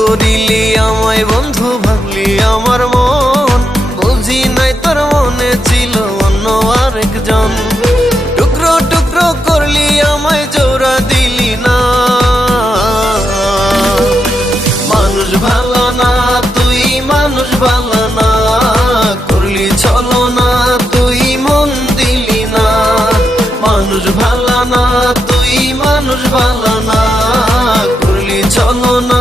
করিলি আমায় বন্ধু, ভাঙলি আমার মন। বুঝি নাই তোর মনে ছিল অন্য আরেকজন। টুকরো টুকরো করলি আমায়, জোড়া দিলি না। মানুষ ভালো না তুই, মানুষ ভালো না, করলি চলো না তুই, মন দিলি না। মানুষ ভালো না তুই, মানুষ ভালো না, করলি চলো না।